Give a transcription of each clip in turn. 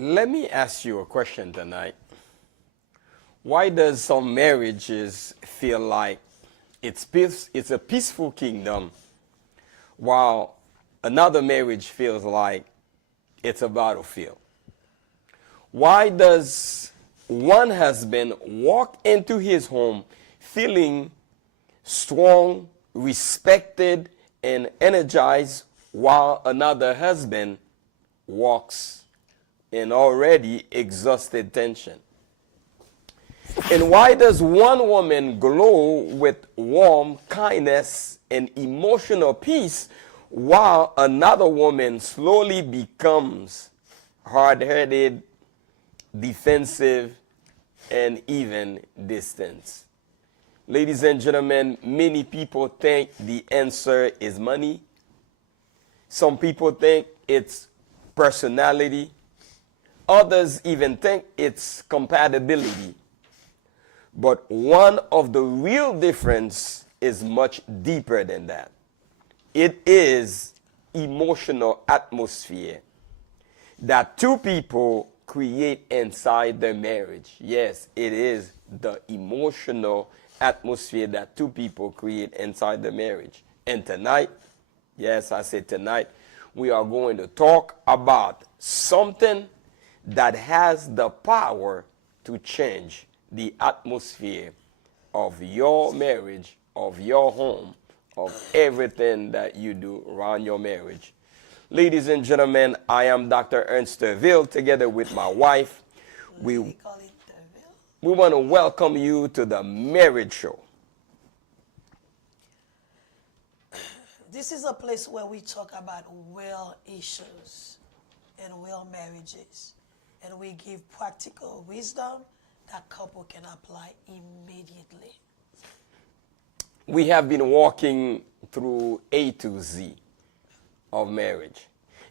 Let me ask you a question tonight. Why does some marriages feel like it's a peaceful kingdom, while another marriage feels like it's a battlefield? Why does one husband walk into his home feeling strong, respected, and energized, while another husband walks in already exhausted tension? And why does one woman glow with warm kindness and emotional peace, while another woman slowly becomes hard-headed, defensive, and even distant? Ladies and gentlemen, many people think the answer is money. Some people think it's personality. Others even think it's compatibility. But one of the real difference is much deeper than that. It is emotional atmosphere that two people create inside their marriage. Yes, it is the emotional atmosphere that two people create inside the marriage. And tonight, yes, I said tonight, we are going to talk about something that has the power to change the atmosphere of your marriage, of your home, of everything that you do around your marriage. Ladies and gentlemen, I am Dr. Ernst Thervil, together with my wife. We call it Thervil. We want to welcome you to the Marriage Show. This is a place where we talk about real issues and real marriages, and we give practical wisdom that couple can apply immediately. We have been walking through A to Z of marriage.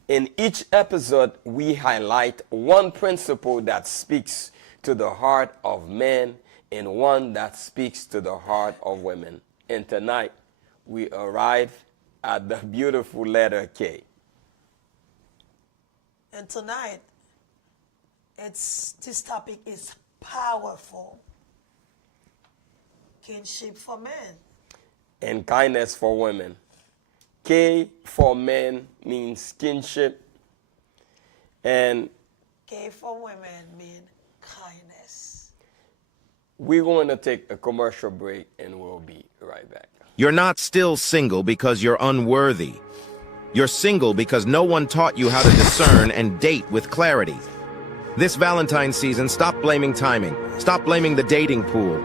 In each episode, we highlight one principle that speaks to the heart of men and one that speaks to the heart of women. And tonight, we arrive at the beautiful letter K. And tonight, this topic is powerful. Kinship for men. And kindness for women. K for men means kinship. And K for women means kindness. We're going to take a commercial break and we'll be right back. You're not still single because you're unworthy. You're single because no one taught you how to discern and date with clarity. This Valentine's season, stop blaming timing. Stop blaming the dating pool.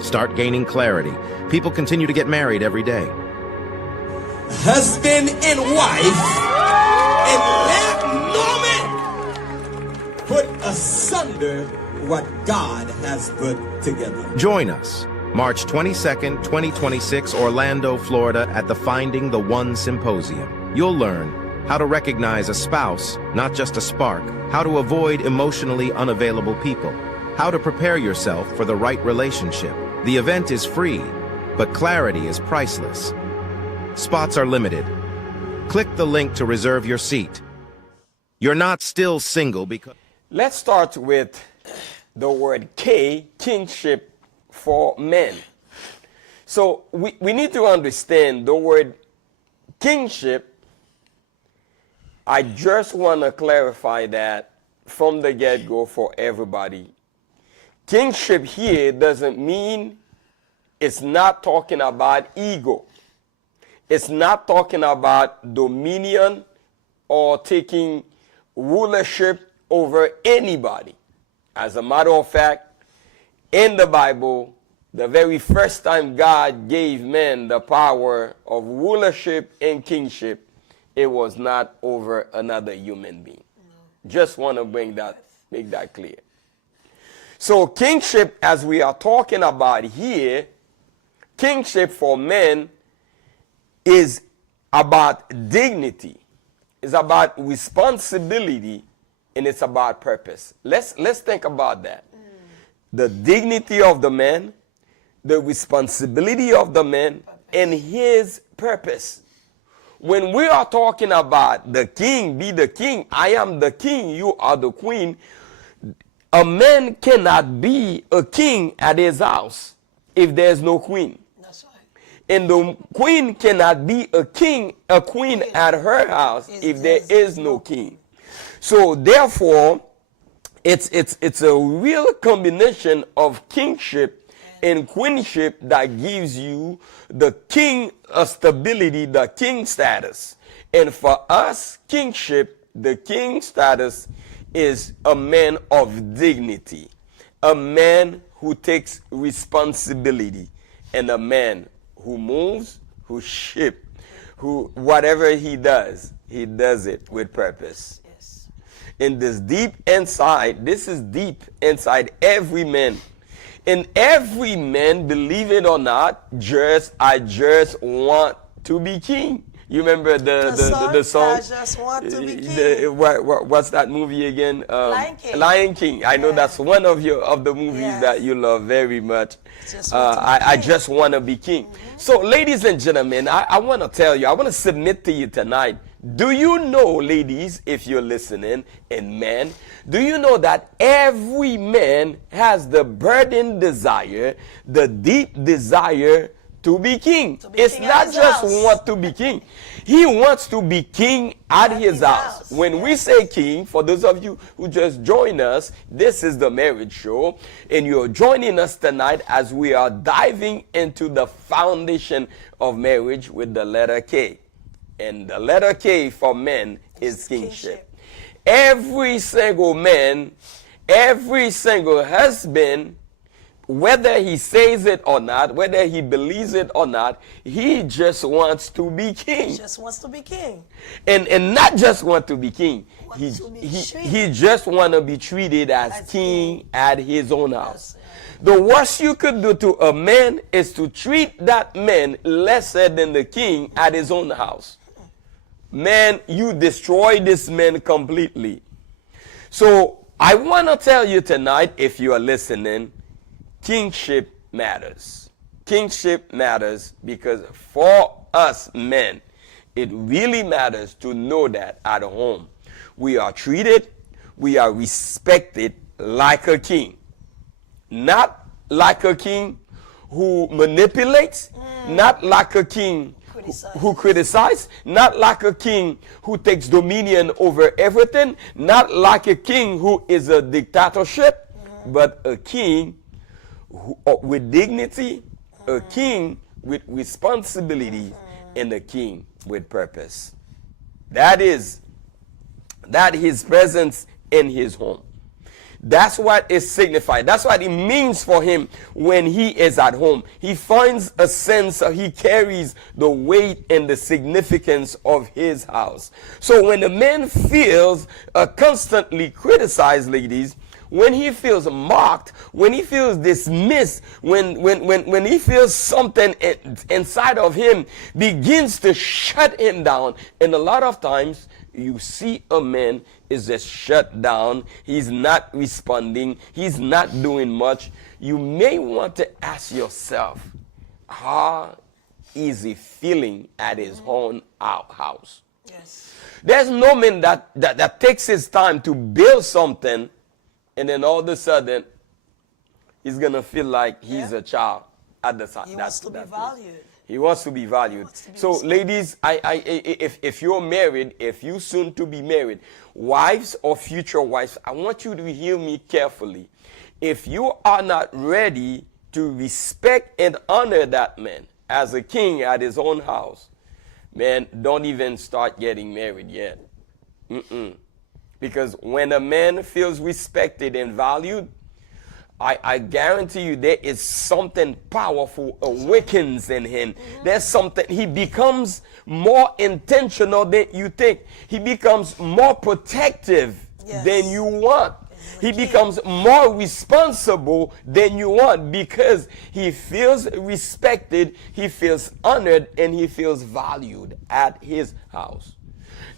Start gaining clarity. People continue to get married every day. Husband and wife, and let no man put asunder what God has put together. Join us, March 22nd, 2026, Orlando, Florida, at the Finding the One Symposium. You'll learn how to recognize a spouse, not just a spark, how to avoid emotionally unavailable people, how to prepare yourself for the right relationship. The event is free, but clarity is priceless. Spots are limited. Click the link to reserve your seat. You're not still single because... Let's start with the word K, kingship for men. So we need to understand the word kingship. I just want to clarify that from the get-go for everybody. Kingship here doesn't mean, it's not talking about ego. It's not talking about dominion or taking rulership over anybody. As a matter of fact, in the Bible, the very first time God gave men the power of rulership and kingship, it was not over another human being. Just want to make that clear. So kingship, as we are talking about here, kingship for men is about dignity, it's about responsibility, and it's about purpose. Let's think about that. The dignity of the man, the responsibility of the man, and his purpose. when we are talking about the king, be the king, I am the king, you are the queen, a man cannot be a king at his house if there's no queen. That's right. And the queen cannot be a queen at her house if there is no king. So therefore, it's a real combination of kingship and queenship that gives you the king stability, the king status. And for us, kingship, the king status is a man of dignity, a man who takes responsibility, and a man who moves, who ship, who whatever he does it with purpose. Yes. In this deep inside, this is deep inside every man. And every man, believe it or not, I just want to be king. You remember the song? I just want to be king. What's that movie again? Lion King. Lion King. I know that's one of the movies that you love very much. I just want to be king. So, ladies and gentlemen, I want to tell you, I want to submit to you tonight. Do you know, ladies, if you're listening, and men, do you know that every man has the burning desire, the deep desire to be king? It's not just want to be king. He wants to be king at his house. When we say king, for those of you who just joined us, this is the marriage show. And you're joining us tonight as we are diving into the foundation of marriage with the letter K. And the letter K for men is kingship. Every single man, every single husband, whether he says it or not, whether he believes it or not, he just wants to be king. He just wants to be king. And not just want to be king. He just want to be treated as king at his own house. The worst you could do to a man is to treat that man lesser than the king at his own house. Man, you destroy this man completely. So I want to tell you tonight, if you are listening, kingship matters. Kingship matters because for us men, it really matters to know that at home we are treated, we are respected like a king. Not like a king who manipulates, not like a king who criticizes, not like a king who takes dominion over everything, not like a king who is a dictatorship, but a king with dignity, a king with responsibility, and a king with purpose. That is his presence in his home. That's what it signifies. That's what it means for him when he is at home. He finds a sense, he carries the weight and the significance of his house. So when a man feels constantly criticized, ladies, when he feels mocked, when he feels dismissed, when he feels something inside of him begins to shut him down, and a lot of times you see a man is just shut down. He's not responding. He's not doing much. You may want to ask yourself, how is he feeling at his own house? Yes. There's no man that takes his time to build something, and then all of a sudden, he's going to feel like he's a child at the time. He wants to be valued. He wants to be valued. So, ladies, if you're married, if you soon to be married, wives or future wives, I want you to hear me carefully. If you are not ready to respect and honor that man as a king at his own house, man, don't even start getting married yet. Because when a man feels respected and valued, I guarantee you there is something powerful awakens in him. There's something, he becomes more intentional than you think. He becomes more protective than you want. He becomes more responsible than you want because he feels respected, he feels honored, and he feels valued at his house.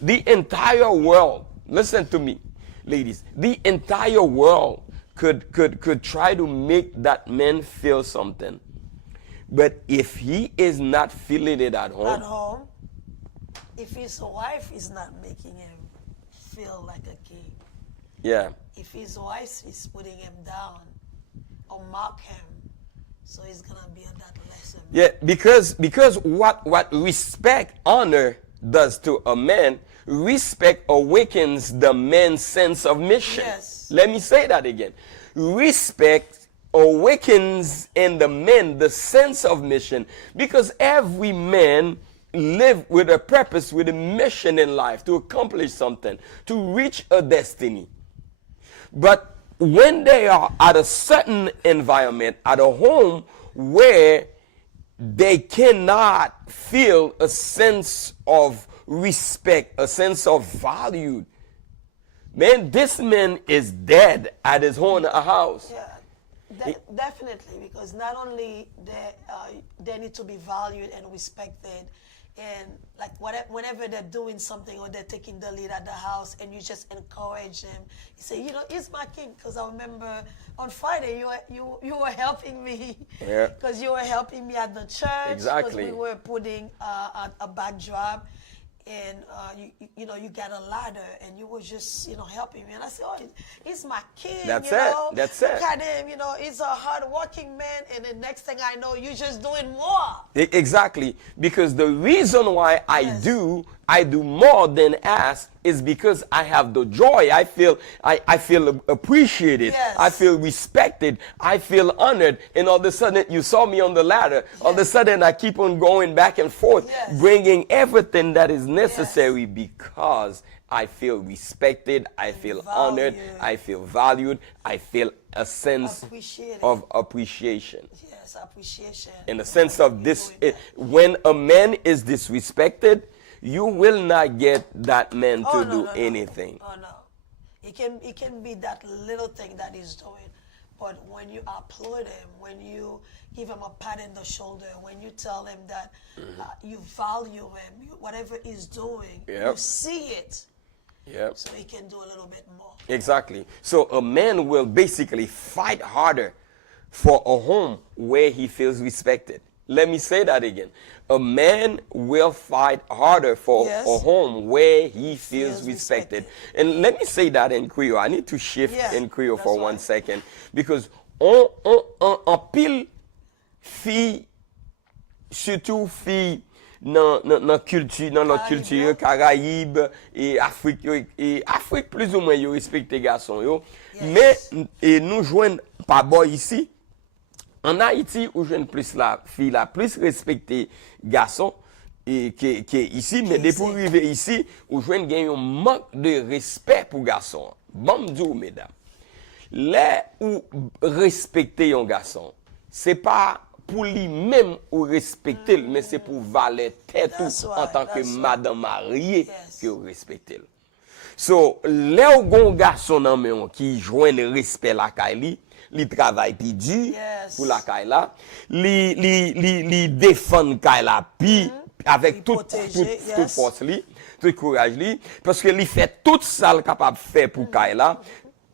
The entire world, listen to me, ladies, the entire world could try to make that man feel something. But if he is not feeling it at home, if his wife is not making him feel like a king, Yeah. if his wife is putting him down or mock him, so he's gonna be at that lesson. Yeah, because what respect, honor does to a man, respect awakens the man's sense of mission. Yes. Let me say that again. Respect awakens in the man the sense of mission, because every man live with a purpose, with a mission in life, to accomplish something, to reach a destiny. But when they are at a certain environment, at a home where they cannot feel a sense of respect, a sense of value, man, this man is dead at his own house. Yeah, definitely, because not only they need to be valued and respected, and like whenever they're doing something or they're taking the lead at the house, and you just encourage them, you say, he's my king. Because I remember on Friday you were helping me, because you were helping me at the church. Exactly. Because we were putting a backdrop. And you got a ladder, and you were just helping me, and I said, "Oh, he's my king." That's it. That's it. Look at him. He's a hard-working man, and the next thing I know, you're just doing more. Exactly, because the reason why I do more than ask is because I have the joy. I feel appreciated. Yes. I feel respected. I feel honored. And all of a sudden, you saw me on the ladder. All of a sudden, I keep on going back and forth, bringing everything that is necessary because I feel respected. I feel honored. I feel valued. I feel a sense of appreciation. Yes, appreciation. In the sense of this, when a man is disrespected, you will not get that man to do anything. Oh no, it can be that little thing that he's doing, but when you applaud him, when you give him a pat in the shoulder, when you tell him that you value him, whatever he's doing, you see it. Yep. So he can do a little bit more. Exactly. So a man will basically fight harder for a home where he feels respected. Let me say that again. A man will fight harder for a home where he feels respected. And let me say that in Creole. I need to shift in Creole for 1 second. Because en pile fille, surtout fille dans notre culture Caraïbe et Afrique plus ou moins yo respecte garçon yo. Mais nous joignent pas boy ici. En Haïti, où je plus la fille la plus respectée garçon que ici, mais depuis arriver ici, où je gagne un manque de respect pour garçon. Bon Dieu, mesdames. Là où respecter un garçon, c'est pas pour lui-même ou respecter, mais c'est pour valer tête en tant que madame mariée que respecter. So, là où un garçon nan men qui joint le respect la Kaili, li travaille pi du pour la Kaila, li défend Kaila pi avec toute force li, tout courage li, parce que li fait tout ça capable faire pour Kaila,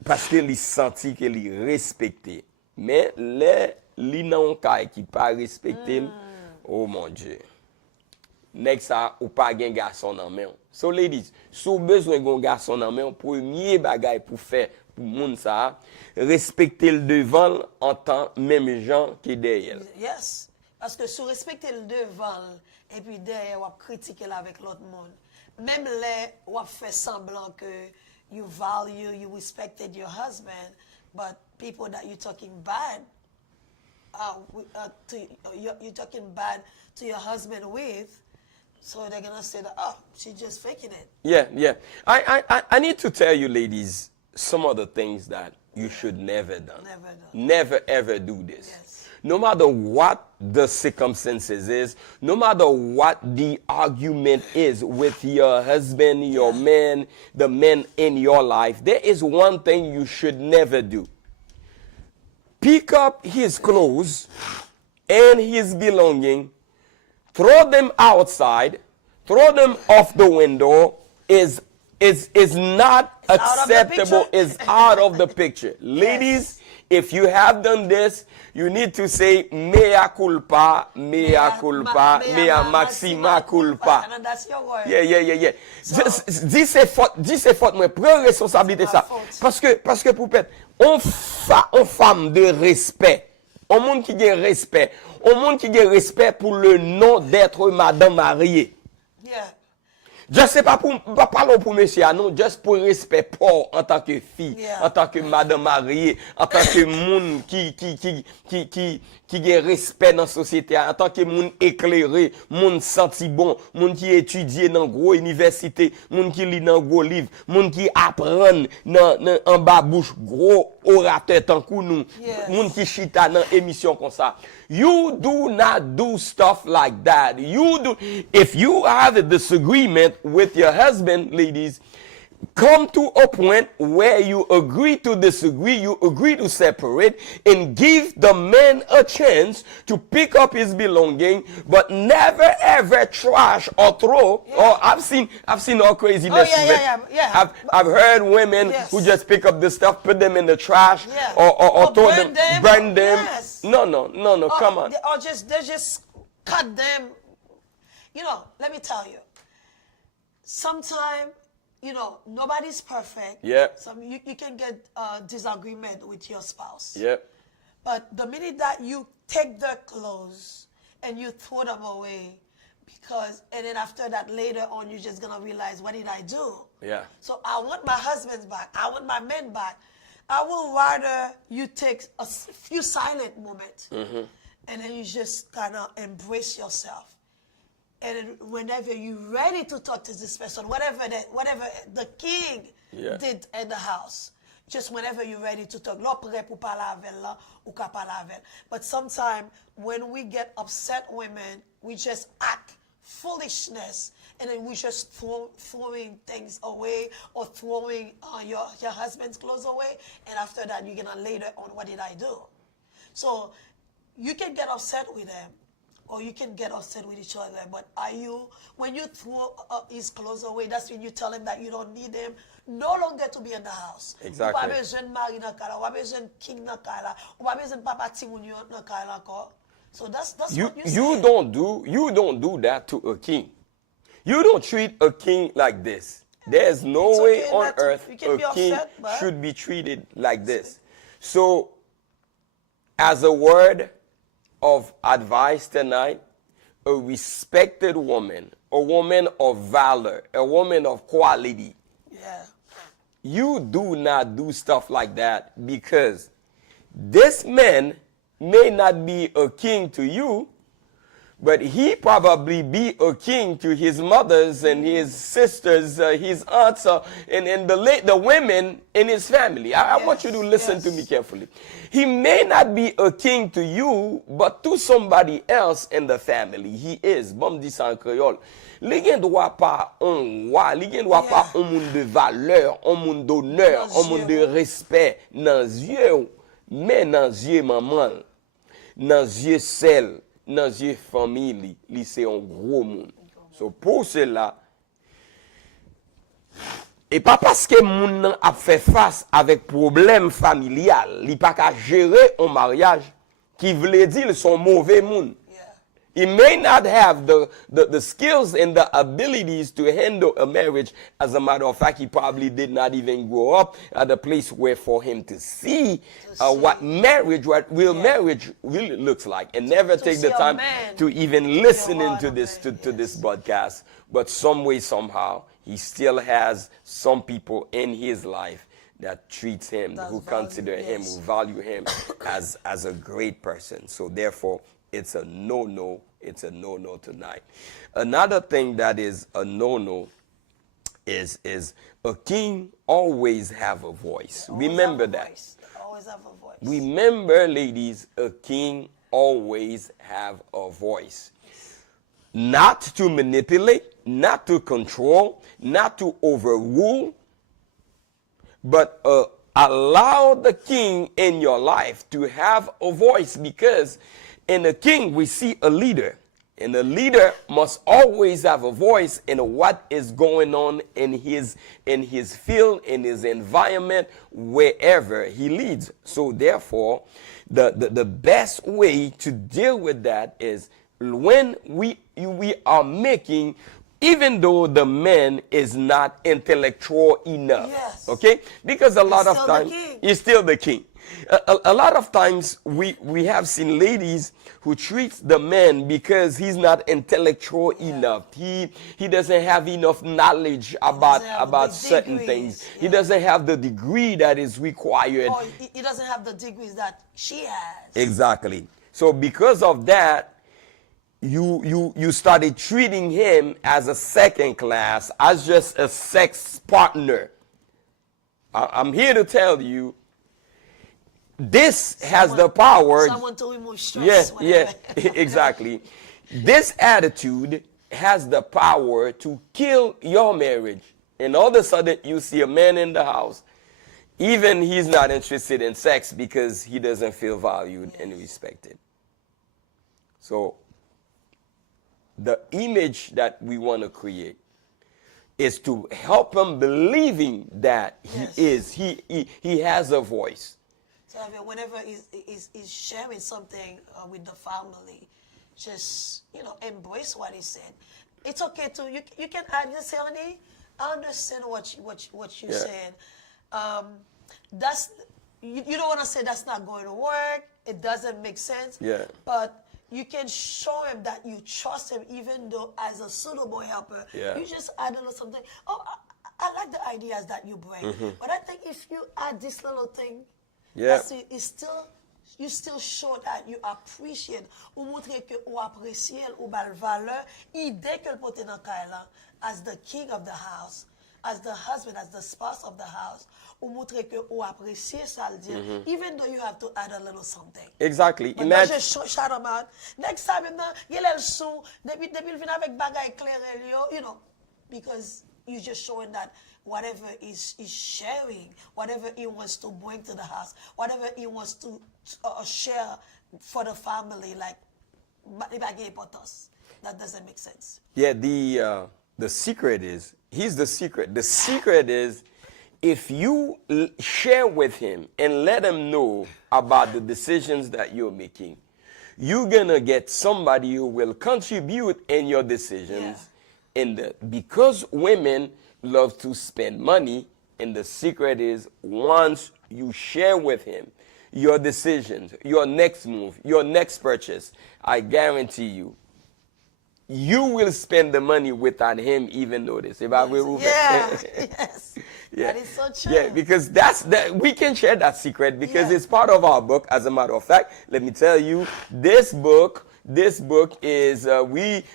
parce que li senti que li respecté. Mais li nan Kai qui pas respecté, oh mon Dieu. Next ça ou pas gen garçon nan men. So ladies, sou besoin gon garçon nan men, premier bagay pour faire pour moun ça, respecter le devant en tant même gens qui derrière. Yes, parce que si respecter le devant et puis derrière on critiquer avec l'autre monde, même les on fait semblant que you value, you respected your husband, but people that you talking bad you're talking bad to your husband with, so they're gonna say that, oh, she's just faking it. Yeah. I need to tell you, ladies, some of the things that you should never do. Never ever do this. Yes. No matter what the circumstances is, no matter what the argument is with your husband, your man, the men in your life, there is one thing you should never do. Pick up his clothes and his belonging, throw them outside, throw them off the window, is not acceptable, is out of the picture. Ladies, If you have done this, you need to say mea culpa, mea culpa, mea maxima culpa. And that's your word. Yeah. Dis c'est faute, moi, prends responsabilité ça. Parce que pour peut-être, on femme de respect, on monde qui a respect, on monde qui a respect pour le nom d'être madame mariée. Yeah. Je sais pas parlons pour monsieur, non, juste pour respect pour en tant que fille, en tant que madame mariée, en tant que monde qui a respect dans la société, en tant que monde éclairé, monde senti bon, monde qui étudie dans gros université, monde qui lit dans gros livre, monde qui apprend en bas bouche gros orateur tant que nous, monde qui chita dans émission comme ça. You do not do stuff like that. If you have a disagreement with your husband, ladies, come to a point where you agree to disagree, you agree to separate, and give the man a chance to pick up his belonging, but never ever trash or throw. Or I've seen all craziness. I've heard women who just pick up the stuff, put them in the trash, or throw them, burn them. Yes. No, come on. Or they just cut them. You know, let me tell you. Sometimes, you know, nobody's perfect. Yeah. You can get disagreement with your spouse. Yeah. But the minute that you take their clothes and you throw them away, and then after that, later on, you're just gonna realize, what did I do? Yeah. So I want my husband's back. I want my men back. I will rather you take a few silent moments, and then you just kind of embrace yourself. And then whenever you're ready to talk to this person, whatever the king did in the house, just whenever you're ready to talk, but sometimes when we get upset women, we just act foolishness, and then we just throwing things away or throwing your husband's clothes away, and after that you're gonna later on, what did I do? So you can get upset with them, or you can get upset with each other, but when you throw his clothes away, that's when you tell him that you don't need him no longer to be in the house. Exactly. So that's you what you say. don't do that to a king. You don't treat a king like this. There's no It's way okay on not to- earth you can be a king upset, but- should be treated like this. So, as a word of advice tonight, a respected woman, a woman of valor, a woman of quality, Yeah. you do not do stuff like that, because this man may not be a king to you, but he probably be a king to his mothers and his sisters, his aunts, and the women in his family. I want you to listen to me carefully. He may not be a king to you, but to somebody else in the family, he is. Bon, dit ça en créole. Li gen droit pas un roi, li gen droit pas un monde de valeur, un monde d'honneur, un monde de respect dans yeux, mais dans yeux maman, dans yeux sel, dans yeux famille, li c'est un gros monde. So pour cela, et pas parce que moun nan a fait face avec problème familial, li pas qu'à gérer un mariage qui veut dire son mauvais monde. He may not have the skills and the abilities to handle a marriage. As a matter of fact, he probably did not even grow up at a place where for him to see what real marriage really looks like, and never take the time to even listen into this to this podcast. But some way, somehow, he still has some people in his life that treats him, who consider him, who value him as a great person. So therefore, it's a no-no. It's a no-no tonight. Another thing that is a no-no is a king always have a voice. Remember that. Always have a voice. Remember, ladies, a king always have a voice. Not to manipulate, not to control, not to overrule, but allow the king in your life to have a voice, because in a king, we see a leader. And the leader must always have a voice in what is going on in his field, in his environment, wherever he leads. So therefore, the best way to deal with that is when we are making, even though the man is not intellectual enough. Yes. Okay? Because a lot of still the times king. he's still the king. A lot of times we have seen ladies who treat the man because he's not intellectual enough. He doesn't have enough knowledge about certain things. Yeah. He doesn't have the degree that is required. Or he doesn't have the degrees that she has. Exactly. So because of that, you started treating him as a second class, as just a sex partner. I'm here to tell you, this has the power. Someone to remove stress. Yeah, exactly. This attitude has the power to kill your marriage. And all of a sudden, you see a man in the house, even he's not interested in sex because he doesn't feel valued and respected. So, the image that we want to create is to help him believing that he has a voice. So whenever he's sharing something with the family, just embrace what he said. It's okay to you can add, you say, honey, I understand what you said. That's you don't want to say that's not going to work. It doesn't make sense. Yeah. But you can show him that you trust him, even though as a suitable helper, you just add a little something. Oh, I like the ideas that you bring, but I think if you add this little thing. That's it, you still show that you appreciate, ou montre que ou apprécie, ou bal valeur, idée que le pote dans Carline as the king of the house, as the husband, as the spouse of the house, ou montre que ou apprécie ça le dire, even though you have to add a little something. Exactly. But imagine just shout him out. Next time, you le sou, depuis le vin avec bagay clair, because you're just showing that whatever is sharing, whatever he wants to bring to the house, whatever he wants to share for the family, like that doesn't make sense. Yeah, the secret is, here's the secret. The secret is, if you share with him and let him know about the decisions that you're making, you're gonna get somebody who will contribute in your decisions. And because women love to spend money, and the secret is, once you share with him your decisions, your next move, your next purchase, I guarantee you, you will spend the money without him even notice. If I will, yes. That is so true. Yeah, because we can share that secret because it's part of our book. As a matter of fact, let me tell you, this book is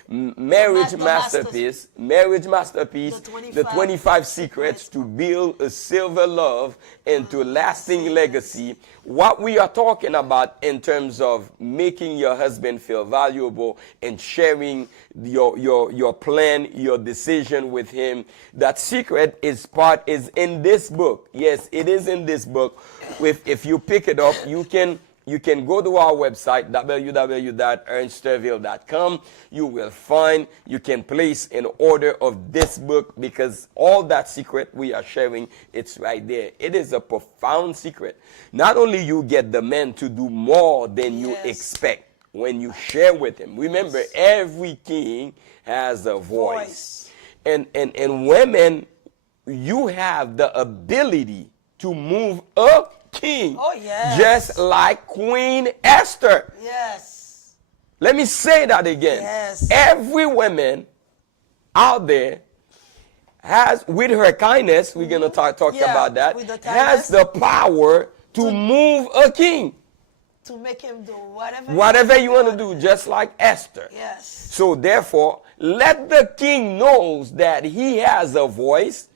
Marriage Masterpiece, the 25 secrets to build a silver love and to lasting legacy. What we are talking about in terms of making your husband feel valuable and sharing your plan, your decision with him, that secret is in this book. Yes, it is in this book. If you pick it up, you can go to our website, www.ernstthervil.com. You can place an order of this book because all that secret we are sharing, it's right there. It is a profound secret. Not only you get the man to do more than you expect when you share with him. Remember, every king has a voice. And women, you have the ability to move up king, just like Queen Esther. Yes. Let me say that again. Yes. Every woman out there has, with her kindness, we're going to talk about that, has the power to move a king. To make him do whatever you want to do, just like Esther. Yes. So therefore, let the king knows that he has a voice.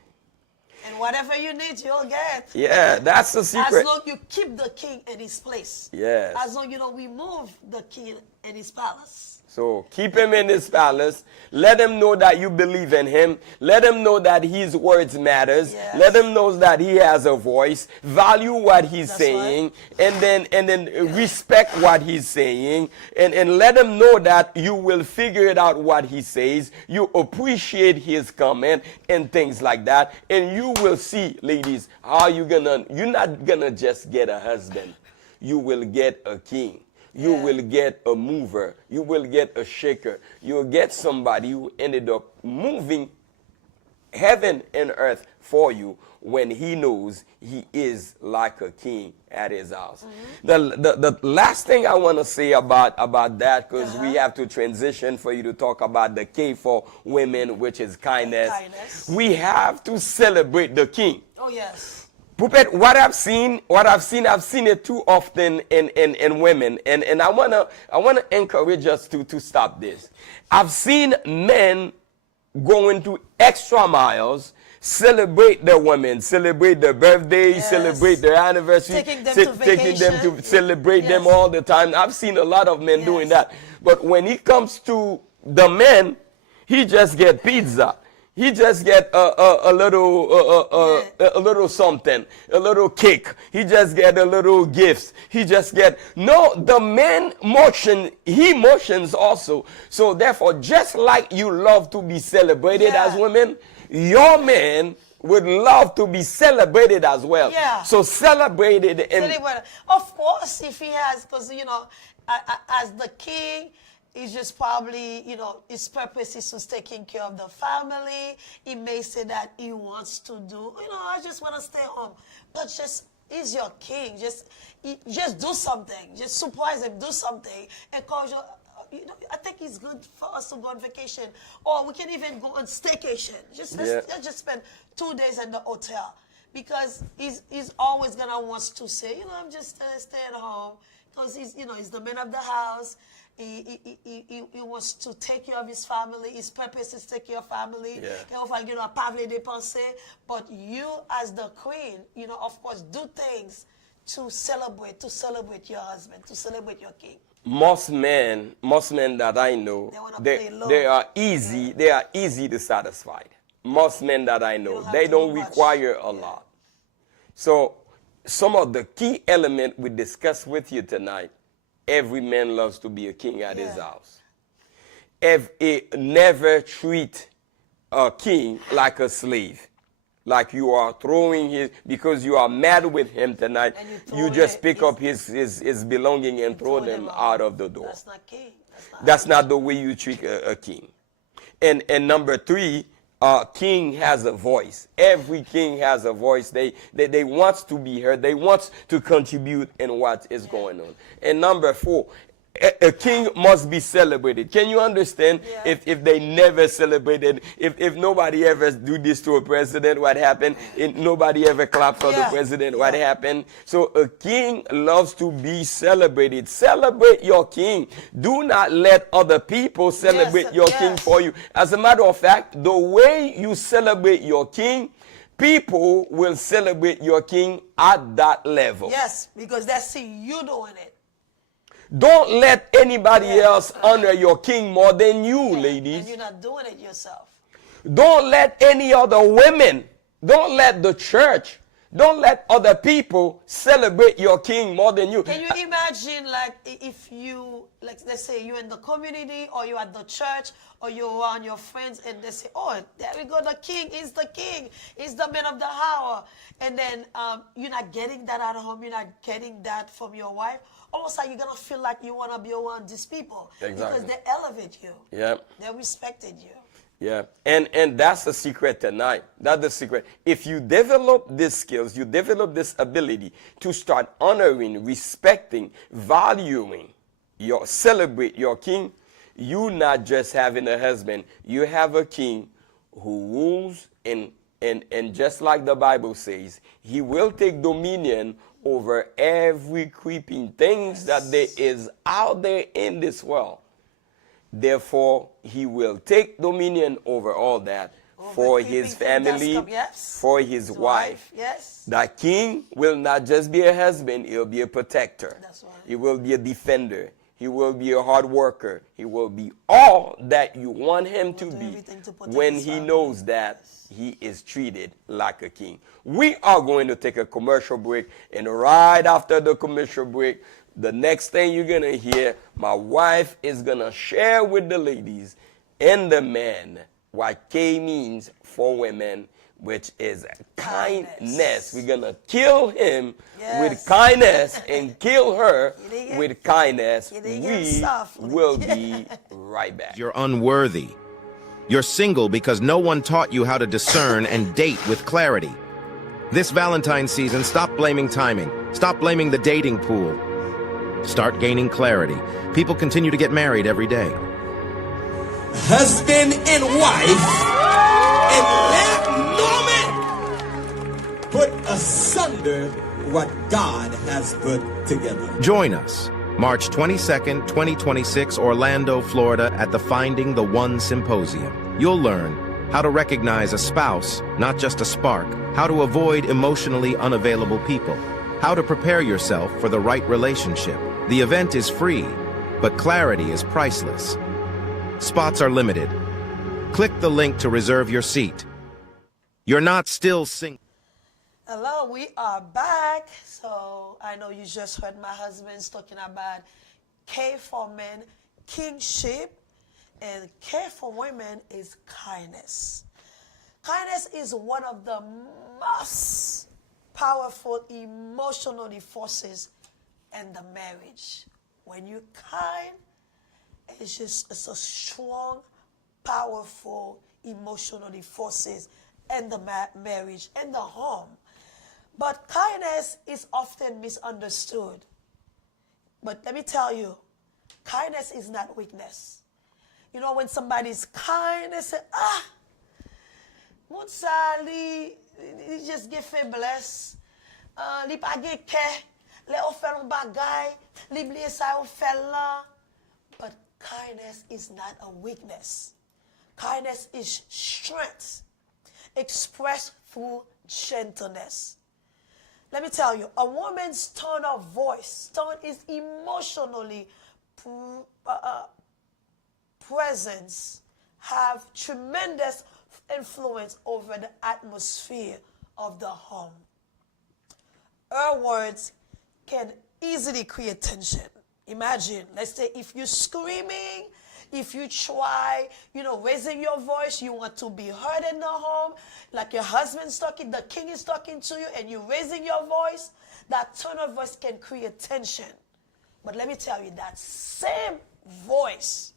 And whatever you need, you'll get. Yeah, that's the secret. As long you keep the king in his place. Yes. As long you don't remove the king in his palace. So keep him in his palace. Let him know that you believe in him. Let him know that his words matters. Yes. Let him know that he has a voice. Value what he's That's saying, and then respect what he's saying, and let him know that you will figure it out what he says. You appreciate his comment and things like that, and you will see, ladies, how you're not gonna just get a husband. You will get a king. You will get a mover. You will get a shaker. You'll get somebody who ended up moving heaven and earth for you when he knows he is like a king at his house. The last thing I want to say about that, because we have to transition for you to talk about the K for women, which is kindness. We have to celebrate the king. Oh, yes. Puppet, I've seen it too often in women, and I wanna encourage us to stop this. I've seen men going to extra miles, celebrate their women, celebrate their birthdays, celebrate their anniversary, taking them to celebrate them all the time. I've seen a lot of men doing that, but when it comes to the men, he just get pizza. He just get a little something, a little cake. He just get a little gifts. He just get, no, the man he motions also. So therefore, just like you love to be celebrated as women, your man would love to be celebrated as well. Yeah. So celebrated. Of course, if he has, because, as the king, it's just probably, his purpose is to taking care of the family. He may say that he wants to do, I just want to stay home. But he's your king. Just do something. Just surprise him. Do something. And cause I think it's good for us to go on vacation. Or we can even go on staycation. Let's just spend 2 days in the hotel. Because he's always going to want to say, I'm just staying home. Because he's the man of the house. He wants to take care of his family. His purpose is to take care of family. Pas les dépenser. But you, as the queen, of course, do things to celebrate your husband, to celebrate your king. Most men that I know, they are easy. They are easy to satisfy. Most men that I know, they don't require a lot. So, some of the key elements we discussed with you tonight. Every man loves to be a king at his house. Never treat a king like a slave. Like you are throwing because you are mad with him tonight, you just pick up his belonging and throw them out of the door. That's not king. That's not the way you treat a king. And number 3, king has a voice. Every king has a voice. They want to be heard. They want to contribute in what is going on. And number 4, a king must be celebrated. Can you understand if they never celebrated, if nobody ever do this to a president, what happened? If nobody ever clapped for the president, what happened? So a king loves to be celebrated. Celebrate your king. Do not let other people celebrate your king for you. As a matter of fact, the way you celebrate your king, people will celebrate your king at that level. Yes, because they see you doing it. Don't let anybody else honor your king more than you, ladies. And you're not doing it yourself. Don't let any other women, don't let the church, don't let other people celebrate your king more than you. Can you imagine, like, if you, like, let's say you're in the community or you're at the church or you're around your friends and they say, oh, there we go, the king is the king. He's the man of the hour. And then you're not getting that at home. You're not getting that from your wife. Almost like you're going to feel like you want to be around these people. Exactly. Because they elevate you. Yeah. They respected you. Yeah. And that's the secret tonight. That's the secret. If you develop these skills, you develop this ability to start honoring, respecting, valuing, celebrate your king, you not just having a husband, you have a king who rules and just like the Bible says, he will take dominion over every creeping things that there is out there in this world. Therefore, he will take dominion over all that for his family, for his wife. Yes. That king will not just be a husband, he'll be a protector. That's right. He will be a defender. He will be a hard worker. He will be all that you want him to be when he knows that he is treated like a king. We are going to take a commercial break, and right after the commercial break, the next thing you're going to hear, my wife is going to share with the ladies and the men what K means for women, which is kindness. We're going to kill him with kindness and kill her with kindness. We will be right back. You're unworthy. You're single because no one taught you how to discern and date with clarity. This Valentine's season, stop blaming timing. Stop blaming the dating pool. Start gaining clarity. People continue to get married every day. Husband and wife, in that moment, put asunder what God has put together. Join us, March 22nd, 2026, Orlando, Florida, at the Finding the One Symposium. You'll learn how to recognize a spouse, not just a spark, how to avoid emotionally unavailable people, how to prepare yourself for the right relationship. The event is free, but clarity is priceless. Spots are limited. Click the link to reserve your seat. You're not still single. Hello, we are back. So I know you just heard my husband's talking about K for men, kingship, and K for women is kindness. Kindness is one of the most powerful emotionally forces in the marriage. When you're kind, it's a strong, powerful emotionally forces in the marriage and the home. But kindness is often misunderstood. But let me tell you, kindness is not weakness. You know, when somebody's kind, they say, Moutsa, li just get faiblesse, li pa gen ke, le ou fè l'on bagay, li bliye sa ou fè lan. But kindness is not a weakness. Kindness is strength expressed through gentleness. Let me tell you, a woman's tone of voice, tone is emotionally presence, have tremendous influence over the atmosphere of the home. Her words can easily create tension. Imagine, let's say if you're screaming, if you try, raising your voice, you want to be heard in the home, like your husband's talking, the king is talking to you, and you're raising your voice, that tone of voice can create tension. But let me tell you, that same voice,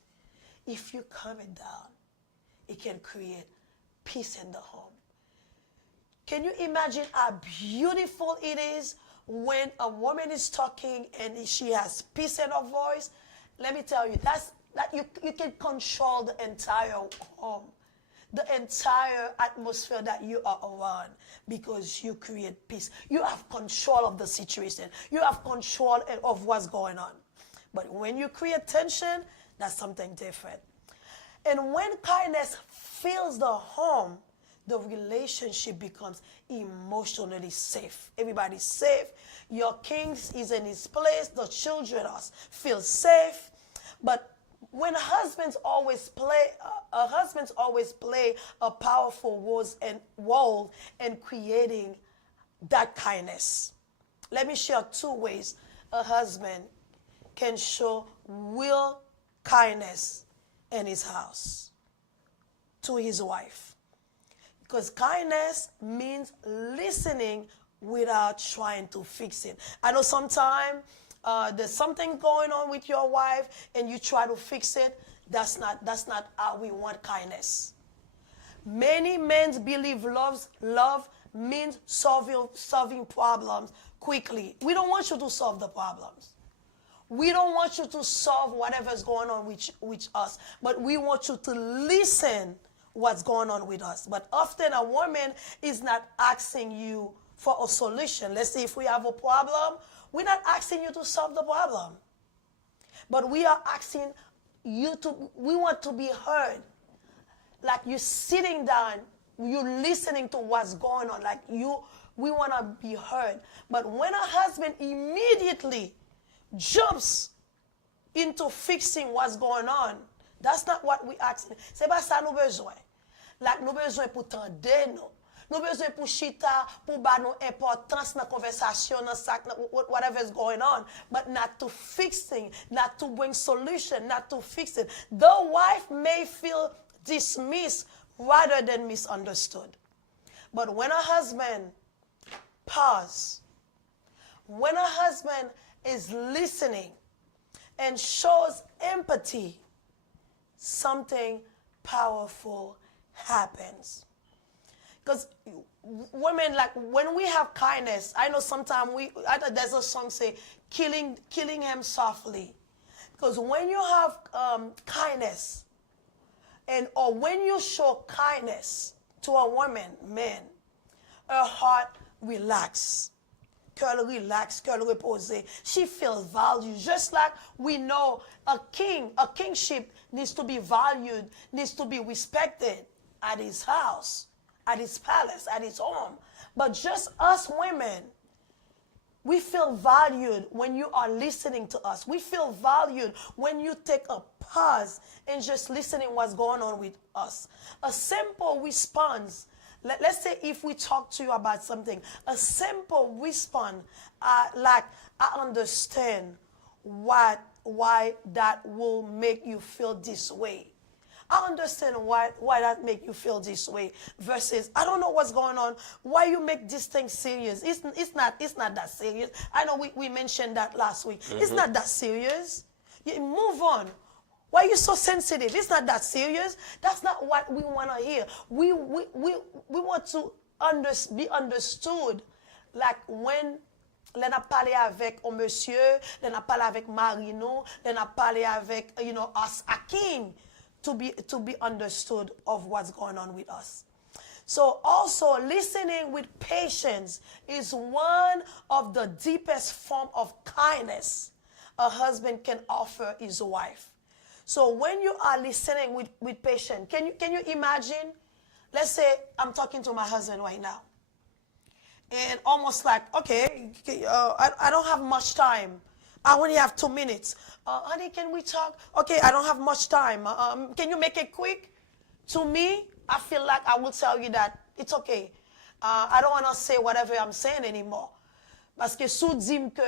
if you calm it down, it can create peace in the home. Can you imagine how beautiful it is when a woman is talking and she has peace in her voice? Let me tell you, that you can control the entire home, the entire atmosphere that you are around, because you create peace. You have control of the situation. You have control of what's going on. But when you create tension, that's something different. And when kindness fills the home, the relationship becomes emotionally safe. Everybody's safe. Your king is in his place. The children feel safe. But when husbands always play a powerful role in creating that kindness. Let me share 2 ways a husband can show real kindness in his house to his wife. Because kindness means listening without trying to fix it. I know sometimes there's something going on with your wife and you try to fix it. That's not how we want kindness. Many men believe love means solving problems quickly. We don't want you to solve the problems. We don't want you to solve whatever's going on with us, but we want you to listen what's going on with us. But often a woman is not asking you for a solution. Let's say if we have a problem, we're not asking you to solve the problem, but we are asking you we want to be heard. Like you're sitting down, you're listening to what's going on, we want to be heard. But when a husband immediately jumps into fixing what's going on. That's not what we asking. C'est pas ça nous besoin. Like nous besoin pour tendre nous. Nous besoin pour chita, pour ba nous importance dans conversation, dans sac, whatever is going on, but not to fix things, not to bring solution, not to fix it. The wife may feel dismissed rather than misunderstood. But when a husband pause, when a husband is listening and shows empathy, something powerful happens. Because women, like when we have kindness, I know sometimes there's a song say, killing him softly. Because when you have kindness, or when you show kindness to a woman, man, her heart relax. Cœur relax, cœur reposé. She feels valued. Just like we know a kingship needs to be valued, needs to be respected at his house, at his palace, at his home. But just us women, we feel valued when you are listening to us. We feel valued when you take a pause and just listening what's going on with us. A simple response. Let's say if we talk to you about something, a simple response, like I understand why that will make you feel this way. I understand why that make you feel this way. Versus, I don't know what's going on. Why you make this thing serious? It's not that serious. I know we mentioned that last week. Mm-hmm. It's not that serious. You move on. Why are you so sensitive? It's not that serious. That's not what we want to hear. We want to be understood. Like when on a parlé avec un monsieur, on a parlé avec Marino, on a parlé avec us a king. To be understood of what's going on with us. So also listening with patience is one of the deepest form of kindness a husband can offer his wife. So when you are listening with patience, can you imagine? Let's say I'm talking to my husband right now, and almost like, okay, I don't have much time. I only have 2 minutes. Honey, can we talk? Okay, I don't have much time. Can you make it quick? To me, I feel like I will tell you that it's okay. I don't want to say whatever I'm saying anymore. Parce que sous dit que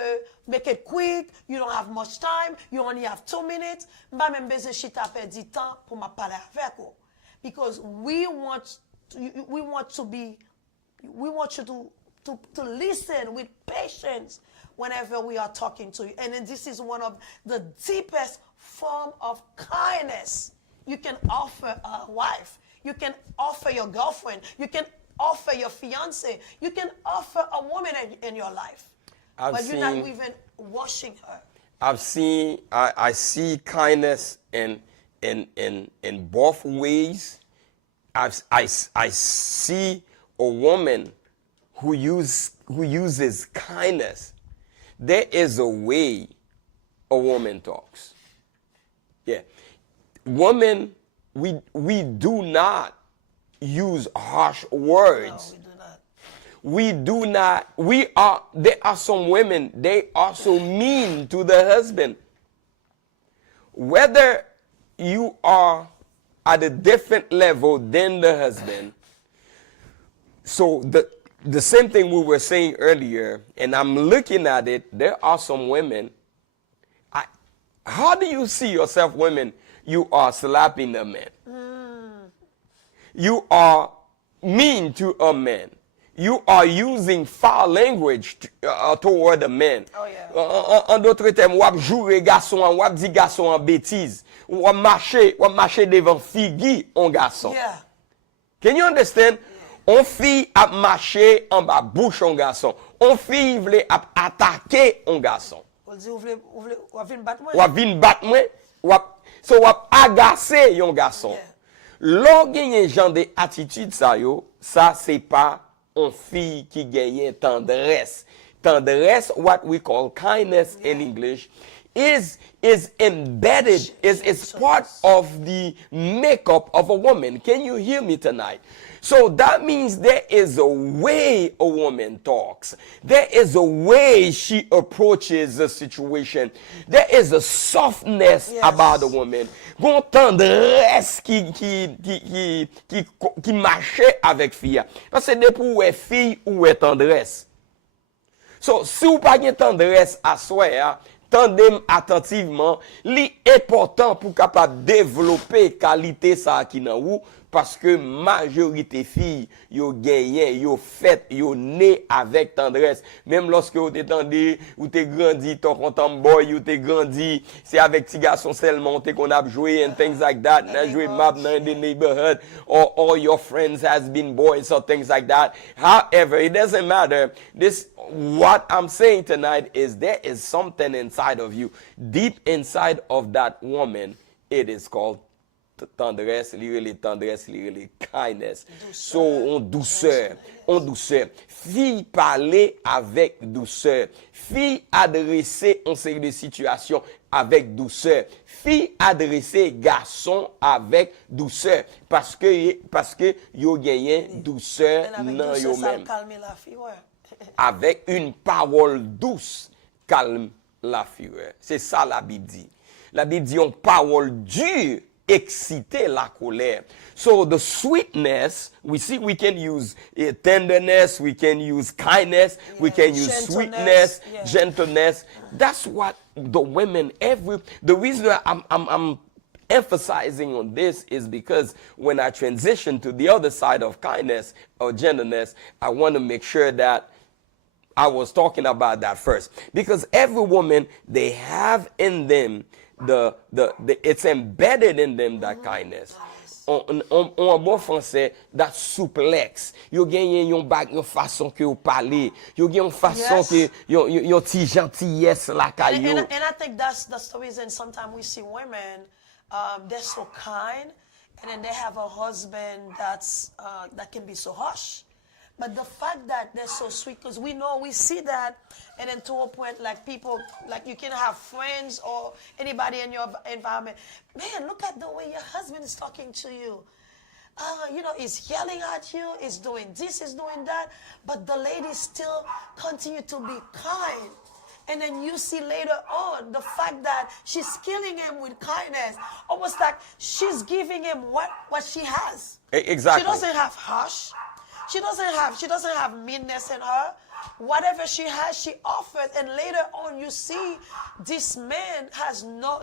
make it quick, you don't have much time, you only have 2 minutes, m'a même besoin chita perdu temps pour m'a parler avec vous. Because we want you to listen with patience whenever we are talking to you. And then this is one of the deepest form of kindness you can offer a wife. You can offer your girlfriend. You can offer your fiance. You can offer a woman in your life. But you're not even washing her. I see kindness in both ways. I see a woman who uses kindness. There is a way a woman talks. Yeah. Women, we do not use harsh words. No, we do not. There are some women, they are so mean to the husband. Whether you are at a different level than the husband, so the same thing we were saying earlier, and I'm looking at it, there are some women. How do you see yourself, women? You are slapping a man. You are mean to a man. You are using foul language toward a man. Oh, yeah. En d'autres termes, wap joure garçon, wap di garçon en bêtise. Wap marcher devant figi en garçon. Yeah. Can you understand? On fille a marché en bas bouche en garçon. On fille vle a attaquer en garçon. On dit, ou vin bat moi. Ou vin bat moi. So wap agacer yon garçon. Yeah. Lò genyen genre de attitude ça yo, ça c'est pas une fille qui gagne tendresse. Tendresse, what we call kindness in English, is embedded, is part of the makeup of a woman. Can you hear me tonight? So that means there is a way a woman talks. There is a way she approaches a situation. There is a softness about a woman. Gon tendresse qui marchait avec fille. Parce que depuis ou est fille ou est tendresse. So, si ou pas gen tendresse à soi, tendez attentivement, li important pour capable développer qualité ça qui nan ou. Parce que majorité filles, yo gagné, yo fait, yo né avec tendresse. Même lorsque vous t'es tendu, ou t'es grandi, ton content boy, ou t'es grandi, c'est avec petit garçon seulement qu'on a joué and things like that. On a joué map dans the neighborhood, or all your friends has been boys or things like that. However, it doesn't matter. What I'm saying tonight is there is something inside of you, deep inside of that woman. It is called tendresse, li kindness. So, en douceur. Fille parler avec douceur. Fille adresser en série de situations avec douceur. Fille adresser garçon avec douceur. Parce que yo gagné douceur dans yo même. Avec une parole douce, calme la fureur. C'est ça la Bible dit. La Bible dit une parole dure exciter la colère. So the sweetness, we can use tenderness, we can use kindness, we can use sweetness, gentleness. That's what the women, the reason I'm emphasizing on this is because when I transition to the other side of kindness or gentleness, I want to make sure that I was talking about that first. Because every woman, they have in them it's embedded in them that kindness. En bon français, that souplesse. Yo gen yon façon que vous parlez. Yo gen yon façon que yon ti gentillesse la kayo. And I think that's the reason sometimes we see women, they're so kind, and then they have a husband that can be so harsh. But the fact that they're so sweet, because we see that, and then to a point, like people, like you can have friends or anybody in your environment. Man, look at the way your husband is talking to you. He's yelling at you, he's doing this, he's doing that, but the lady still continue to be kind. And then you see later on the fact that she's killing him with kindness, almost like she's giving him what she has. Exactly. She doesn't have harsh. She doesn't have meanness in her. Whatever she has, she offers. And later on, you see this man has no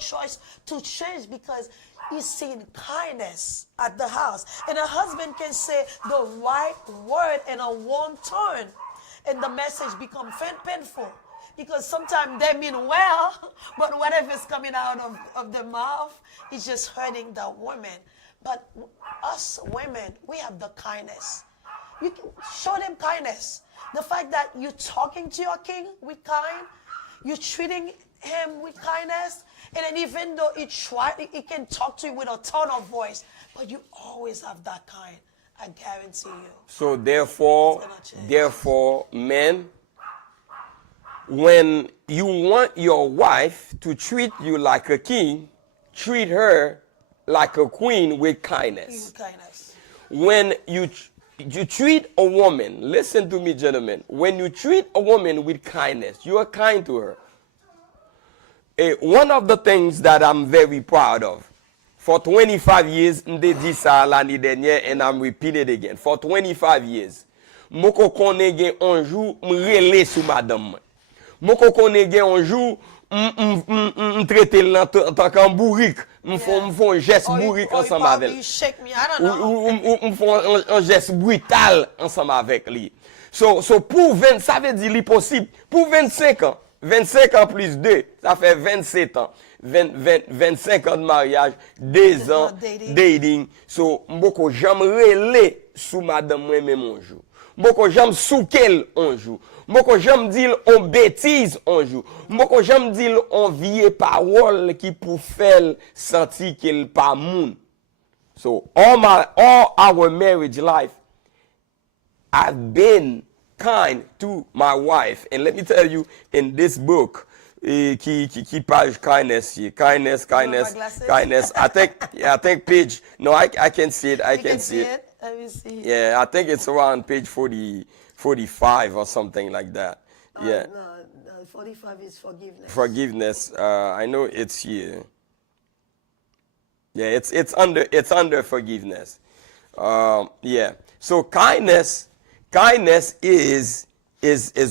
choice to change because he's seeing kindness at the house. And a husband can say the right word in a wrong turn, and the message becomes painful. Because sometimes they mean well, but whatever's coming out of the mouth is just hurting the woman. But us women, we have the kindness. You can show them kindness. The fact that you're talking to your king with kind, you're treating him with kindness, and then even though he can talk to you with a tone of voice, but you always have that kind. I guarantee you. So therefore, men, when you want your wife to treat you like a king, treat her like a queen with kindness. When you treat a woman, listen to me, gentlemen. When you treat a woman with kindness, you are kind to her. One of the things that I'm very proud of, for 25 years, m'de dit ça l'année dernière, and I'm repeating it again. For 25 years, moko konnen gen un jour m'rele sou madame. Moko konnen gen un jour m'traite l'en tant qu'un bourrique. M'font un geste bourrique ensemble avec lui. M'font un geste brutal ensemble avec lui. So pour 20, ça veut dire possible. Pour 25 ans, 25 ans plus 2, ça fait 27 ans. 25 ans de mariage, 2 ans dating. So m'boko jam relé sous madame moi-même un jour. M'boko jam soukel un jour. M'boko jam dil on bêtise un jour. M'boko jam dil on vie parole qui pour faire sentir qu'il pas moun. So all our marriage life, I've been kind to my wife. And let me tell you, in this book, qui page kindness, kindness, kindness, glasses? kindness. I think page. No, I can see it. I can see it. Let me see. Yeah, I think it's around page 45 or something like that. Yeah. No, 45 is forgiveness. Forgiveness. I know it's here. Yeah, it's under forgiveness. Yeah. So kindness is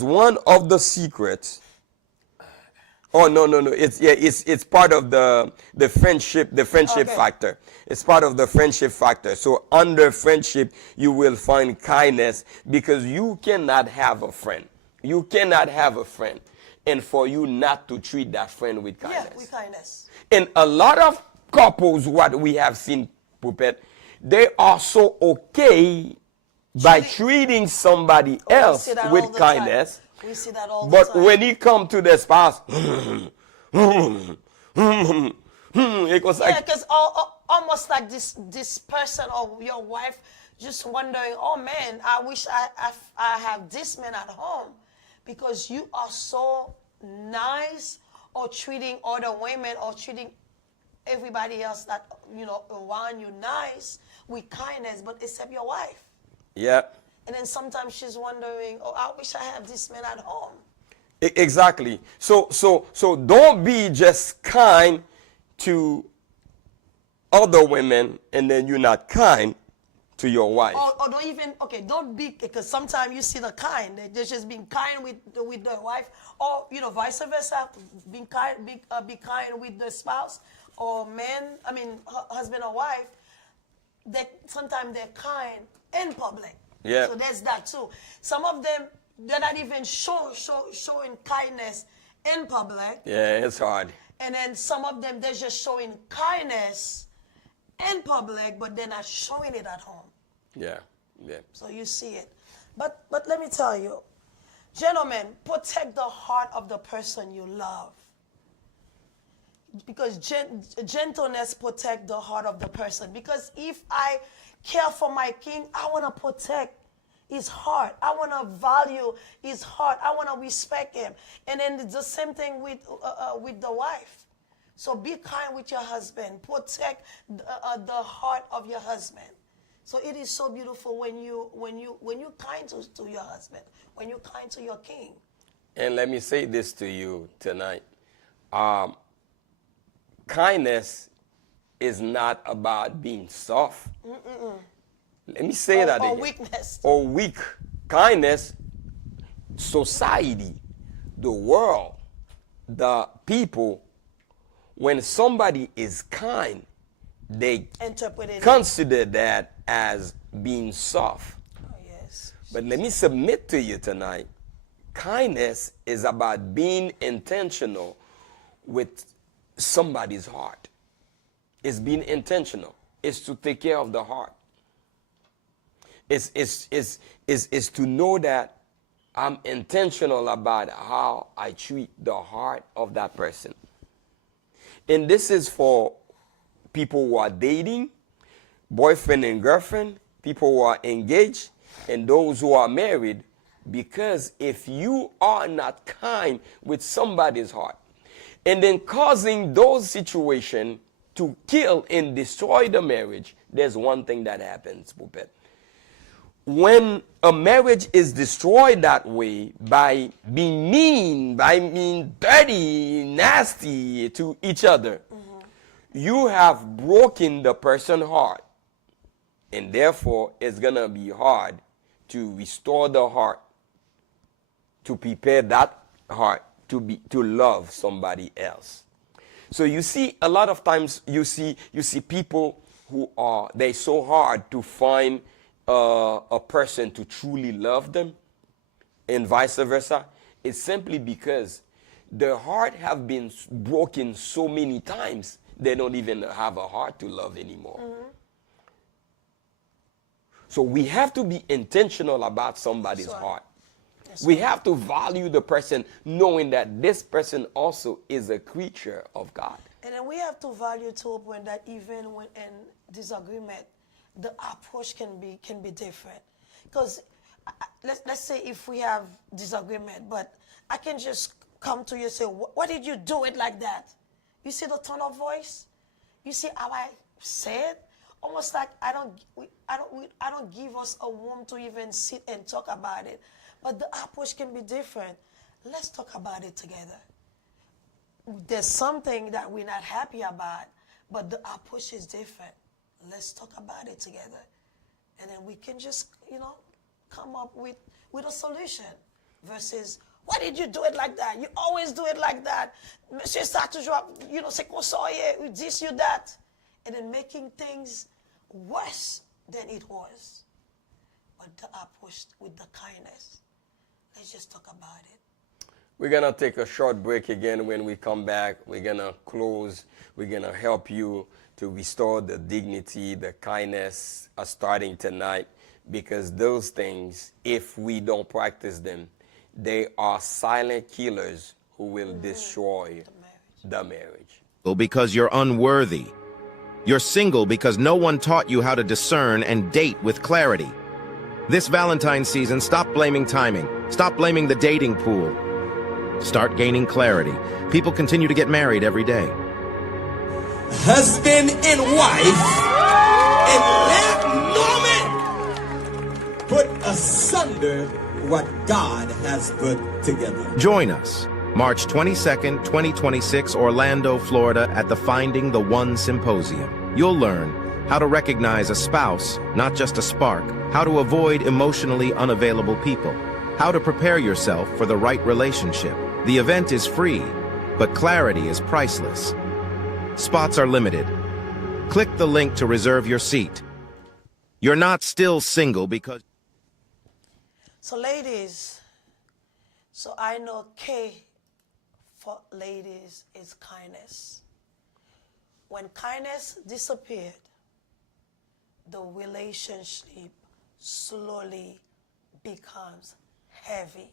one of the secrets. Oh no. It's part of the friendship Okay. factor. It's part of the friendship factor. So under friendship you will find kindness, because you cannot have a friend. You cannot have a friend and for you not to treat that friend with kindness. Yeah, with kindness. And a lot of couples, what we have seen, Puppet, they are so okay by treating somebody else see that all with the kindness. time. We see that all the But time. when it come to the spouse, it was Yeah, like, because almost like this person or your wife just wondering, oh man, I wish I have this man at home, because you are so nice, or treating other women or treating everybody else that around you nice with kindness, but except your wife. yeah, And then sometimes she's wondering, oh, I wish I have this man at home. exactly. So don't be just kind to other women and then you're not kind to your wife. Or don't even, don't be, because sometimes you see the kind, they're just being kind with the wife, or, vice versa, be kind with the spouse, or husband or wife, that sometimes they're kind in public. Yeah. So there's that too. Some of them, they're not even showing kindness in public. Yeah, it's hard. And then some of them, they're just showing kindness in public, but they're not showing it at home. Yeah. So you see it. But let me tell you, gentlemen, protect the heart of the person you love. Because gentleness protect the heart of the person. Because if I care for my king, I want to protect his heart. I want to value his heart. I want to respect him. And then it's the same thing with the wife. So be kind with your husband. Protect the heart of your husband. So it is so beautiful when you kind to your husband, when you're kind to your king. And let me say this to you tonight. Kindness is not about being soft. Let me say that again. Or weakness. Or weak. Kindness, society, the world, the people, when somebody is kind, they consider that as being soft. Oh, yes. But let me submit to you tonight, kindness is about being intentional with somebody's heart. It's being intentional. It's to take care of the heart. It's to know that I'm intentional about how I treat the heart of that person. And this is for people who are dating, boyfriend and girlfriend, people who are engaged, and those who are married. Because if you are not kind with somebody's heart, and then causing those situations to kill and destroy the marriage, there's one thing that happens, Puppet. When a marriage is destroyed that way, by being mean, by being dirty, nasty to each other, you have broken the person's heart. And therefore, it's going to be hard to restore the heart, to prepare that heart to love somebody else. So you see, a lot of times you see people who they're so hard to find a person to truly love them, and vice versa. It's simply because their heart have been broken so many times, they don't even have a heart to love anymore. So we have to be intentional about somebody's heart. We have to value the person, knowing that this person also is a creature of God. And then we have to value too, when that even when in disagreement, the approach can be different. Because let's say if we have disagreement, but I can just come to you and say, "What did you do it like that?" You see the tone of voice? You see how I said? Almost like I don't give us a room to even sit and talk about it. But the approach can be different. Let's talk about it together. There's something that we're not happy about, but the approach is different. Let's talk about it together. And then we can just, come up with a solution versus, "Why did you do it like that? You always do it like that. Monsieur, ça toujours, c'est comme ça, this, you that." And then making things worse than it was. But the approach with the kindness, let's just talk about it. We're going to take a short break again. When we come back, we're going to close. We're going to help you to restore the dignity, the kindness starting tonight. Because those things, if we don't practice them, they are silent killers who will destroy the marriage. Because you're unworthy. You're single because no one taught you how to discern and date with clarity. This Valentine's season, stop blaming timing. Stop blaming the dating pool. Start gaining clarity. People continue to get married every day. Husband and wife, and let no man put asunder what God has put together. Join us, March 22nd, 2026, Orlando, Florida, at the Finding the One Symposium. You'll learn how to recognize a spouse, not just a spark, how to avoid emotionally unavailable people, how to prepare yourself for the right relationship. The event is free, but clarity is priceless. Spots are limited. Click the link to reserve your seat. You're not still single because... So ladies, I know K for ladies is kindness. When kindness disappeared, the relationship slowly becomes heavy.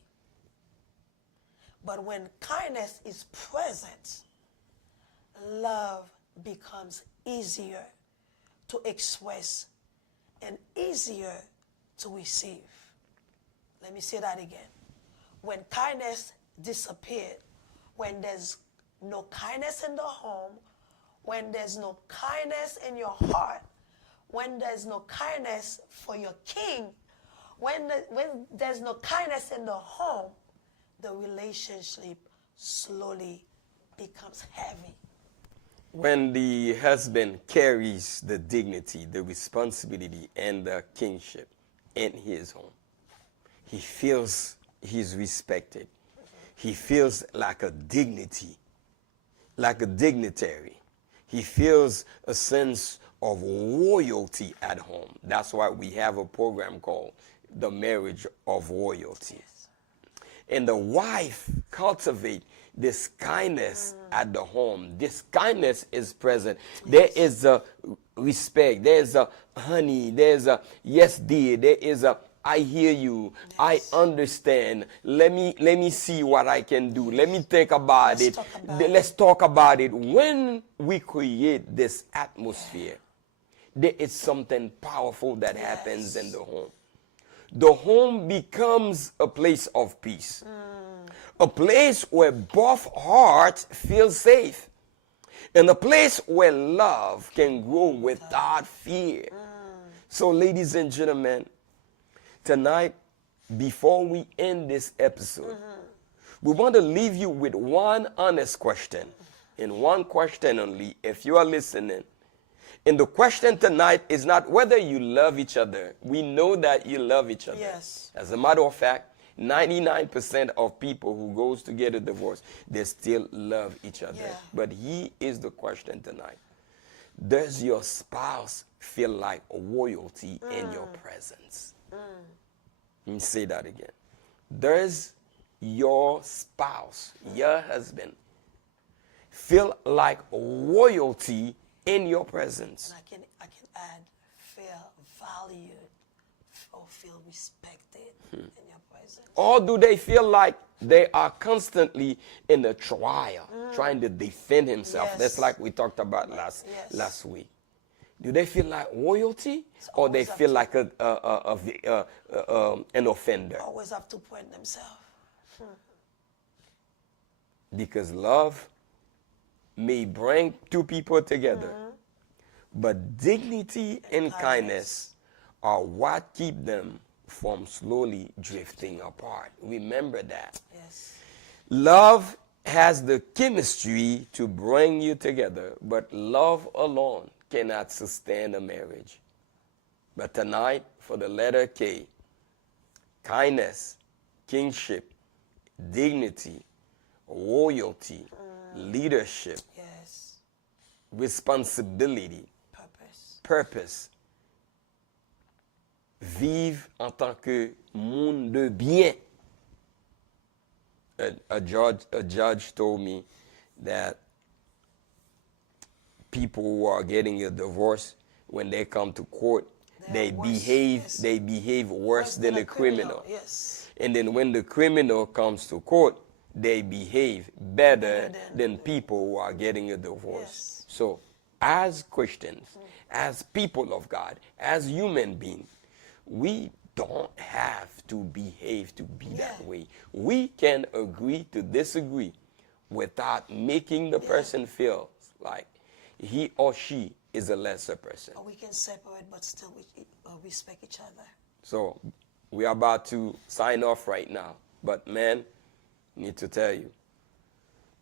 But when kindness is present, love becomes easier to express and easier to receive. Let me say that again. When kindness disappeared, when there's no kindness in the home, when there's no kindness in your heart, when there's no kindness for your king, when there's no kindness in the home, the relationship slowly becomes heavy. When the husband carries the dignity, the responsibility, and the kingship in his home, he feels he's respected. He feels like a dignity, like a dignitary. He feels a sense of royalty at home. That's why we have a program called The Marriage of Royalty. And the wife cultivates this kindness at the home. This kindness is present. There is a respect. There's a honey. There's a yes, dear. There is a I hear you. Yes. I understand. Let me see what I can do. Let me think about it. Let's talk about it. When we create this atmosphere, there is something powerful that happens in the home. The home becomes a place of peace. A place where both hearts feel safe. And a place where love can grow without fear. So, ladies and gentlemen, tonight, before we end this episode, we want to leave you with one honest question. And one question only, if you are listening. And the question tonight is not whether you love each other. We know that you love each other. Yes. As a matter of fact, 99% of people who goes to get a divorce, they still love each other. Yeah. But here is the question tonight. Does your spouse feel like royalty in your presence? Let me say that again. Does your spouse, your husband, feel like royalty in your presence? And I can add, feel valued or feel respected in your presence. Or do they feel like they are constantly in a trial, trying to defend himself? Yes. That's like we talked about last week. Do they feel like royalty, or they feel like an offender? Always have to point themselves. Because love may bring two people together, but dignity and kindness are what keep them from slowly drifting apart. Remember that. Yes. Love has the chemistry to bring you together, but love alone cannot sustain a marriage. But tonight, for the letter K, kindness, kingship, dignity, royalty, leadership, Yes. responsibility, purpose. Vivre en tant que monde de bien. A judge told me that people who are getting a divorce, when they come to court, they behave worse than a criminal. Yes. And then when the criminal comes to court, they behave better than people who are getting a divorce. Yes. So, as Christians, as people of God, as human beings, we don't have to behave to be that way. We can agree to disagree without making the person feel like he or she is a lesser person. Or we can separate but still respect each other. So we are about to sign off right now. But man, I need to tell you,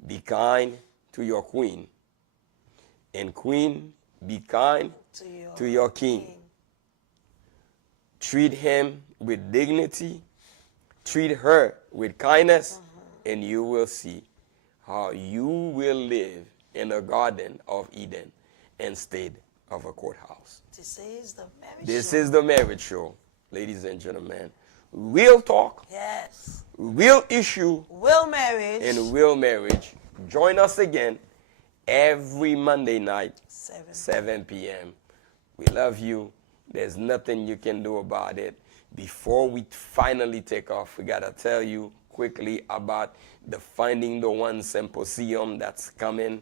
be kind to your queen. And queen, be kind to your king. Treat him with dignity. Treat her with kindness. And you will see how you will live in the Garden of Eden instead of a courthouse. This is the marriage This show. is the marriage show, ladies and gentlemen. Real talk, Yes. real issue, Will marriage. and real marriage. Join us again every Monday night, 7 p.m. We love you. There's nothing you can do about it. Before we finally take off, we got to tell you quickly about the Finding the One Symposium that's coming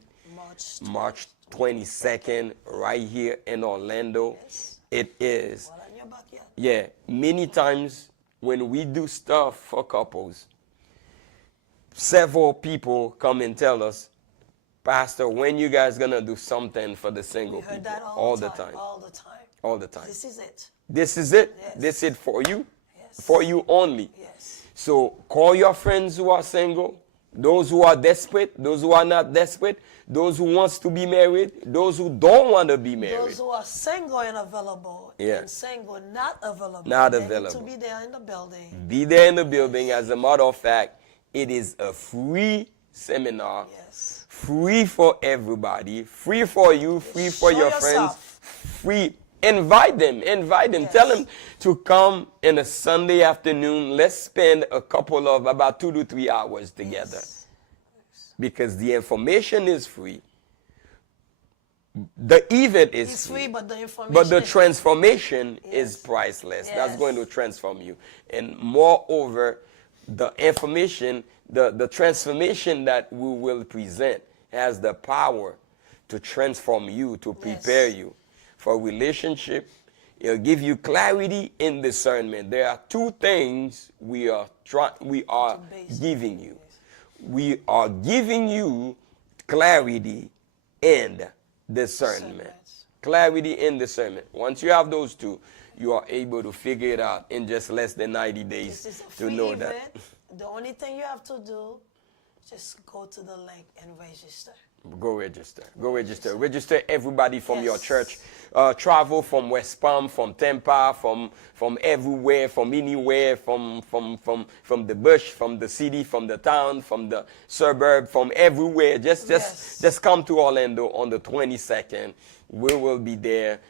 March 22nd right here in Orlando. Yes. It is. Well, in your backyard. Yeah, many times when we do stuff for couples, several people come and tell us, Pastor, when you guys gonna do something for the single We heard people? that All the time. All the time. All the time. This is it. This is it. Yes. This is it for you. Yes. For you only. Yes. So call your friends who are single, those who are desperate, those who are not desperate, those who wants to be married, those who don't want to be married. Those who are single and available, Yeah. and single not available. Not they available. Need to be there in the building. Be there in the building. As a matter of fact, it is a free seminar. Yes. Free for everybody. Free for you. Free for Show your yourself. friends. Free. Invite them. Invite them. Yes. Tell them to come in a Sunday afternoon. Let's spend a couple of about 2 to 3 hours together. Yes. Because the information is free. The event is It's free, but the information. But the is- transformation is Yes. priceless. Yes. That's going to transform you. And moreover, the information, the transformation that we will present has the power to transform you, to prepare Yes. you for a relationship. It'll give you clarity in discernment. There are two things we are base giving you. We are giving you clarity and discernment. Clarity and discernment. Once you have those two, you are able to figure it out in just less than 90 days This is a to free know event. that. The only thing you have to do, just go to the link and register. Go register. Go register. Register everybody from your Yes. church. Travel from West Palm, from Tampa, from everywhere, from anywhere, from the bush, from the city, from the town, from the suburb, from everywhere. Just come to Orlando on the 22nd. We will be there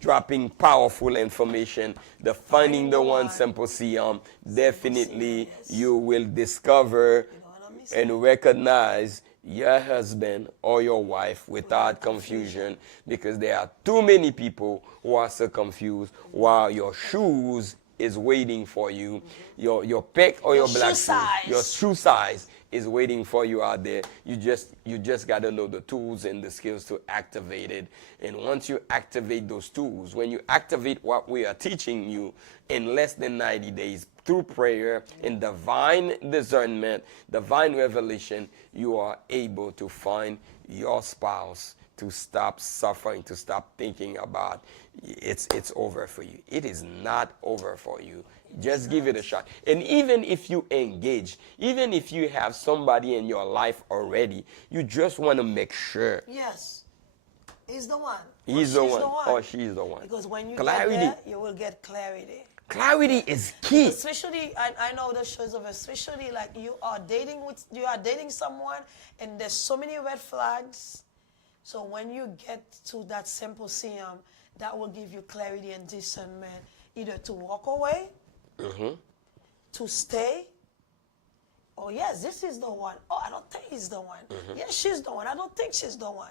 dropping powerful information. The Finding the One Symposium. Definitely Yes. you will discover You don't wanna miss it. and recognize your husband or your wife without confusion, because there are too many people who are so confused while your shoes is waiting for you. Your pink or your black shoe, size. your shoe size is waiting for you out there. You just got to know the tools and the skills to activate it. And once you activate those tools, when you activate what we are teaching you in less than 90 days through prayer and divine discernment, divine revelation, you are able to find your spouse, to stop suffering, to stop thinking about it's over for you. It is not over for you. Just give it a shot. And even if you engage, even if you have somebody in your life already, you just want to make sure. Yes. He's the one. He's the one. Or she's the one. Because when you clarity. get there, you will get clarity. Clarity is key. Especially, I know the shows of, especially like you are dating someone and there's so many red flags. So when you get to that symposium, that will give you clarity and discernment, either to walk away, to stay, or yes, this is the one. Oh, I don't think he's the one. Yes, she's the one. I don't think she's the one.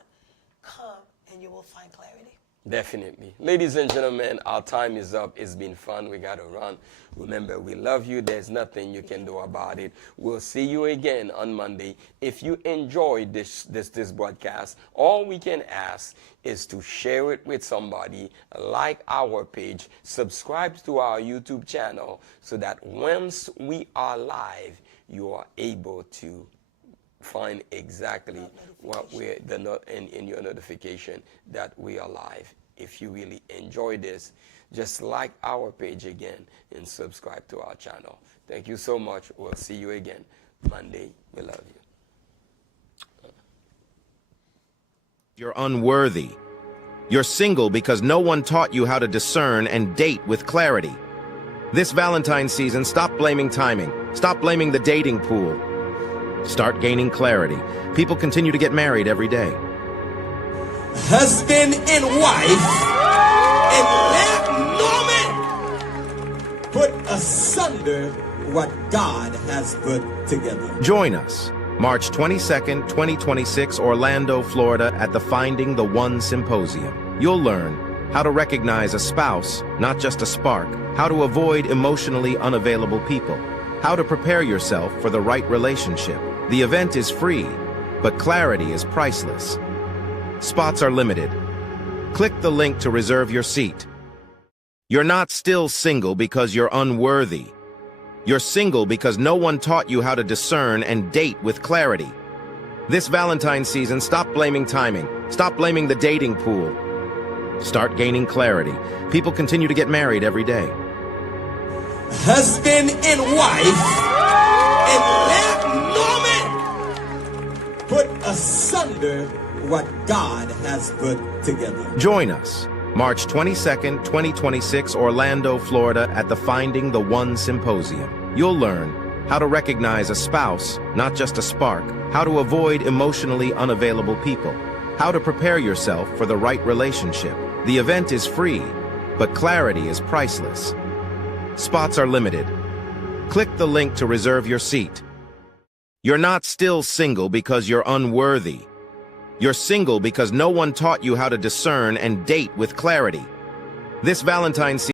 Come and you will find clarity. Definitely. Ladies and gentlemen, our time is up. It's been fun. We got to run. Remember, we love you. There's nothing you can do about it. We'll see you again on Monday. If you enjoyed this broadcast, all we can ask is to share it with somebody, like our page, subscribe to our YouTube channel so that once we are live, you are able to find exactly what we're in your notification that we are live. If you really enjoy this, just like our page again and subscribe to our channel. Thank you so much. We'll see you again Monday. We love you. You're unworthy. You're single because no one taught you how to discern and date with clarity. This Valentine's season, stop blaming timing. Stop blaming the dating pool. Start gaining clarity. People continue to get married every day. Husband and wife, and let no man put asunder what God has put together. Join us, March 22nd, 2026, Orlando, Florida, at the Finding the One Symposium. You'll learn how to recognize a spouse, not just a spark, how to avoid emotionally unavailable people, how to prepare yourself for the right relationship. The event is free, but clarity is priceless. Spots are limited. Click the link to reserve your seat. You're not still single because you're unworthy. You're single because no one taught you how to discern and date with clarity. This Valentine's season, stop blaming timing. Stop blaming the dating pool. Start gaining clarity. People continue to get married every day. Husband and wife, and let no man put asunder what God has put together. Join us, March 22nd, 2026, Orlando, Florida, at the Finding the One Symposium. You'll learn how to recognize a spouse, not just a spark, how to avoid emotionally unavailable people, how to prepare yourself for the right relationship. The event is free, but clarity is priceless. Spots are limited. Click the link to reserve your seat. You're not still single because you're unworthy. You're single because no one taught you how to discern and date with clarity. This Valentine's season,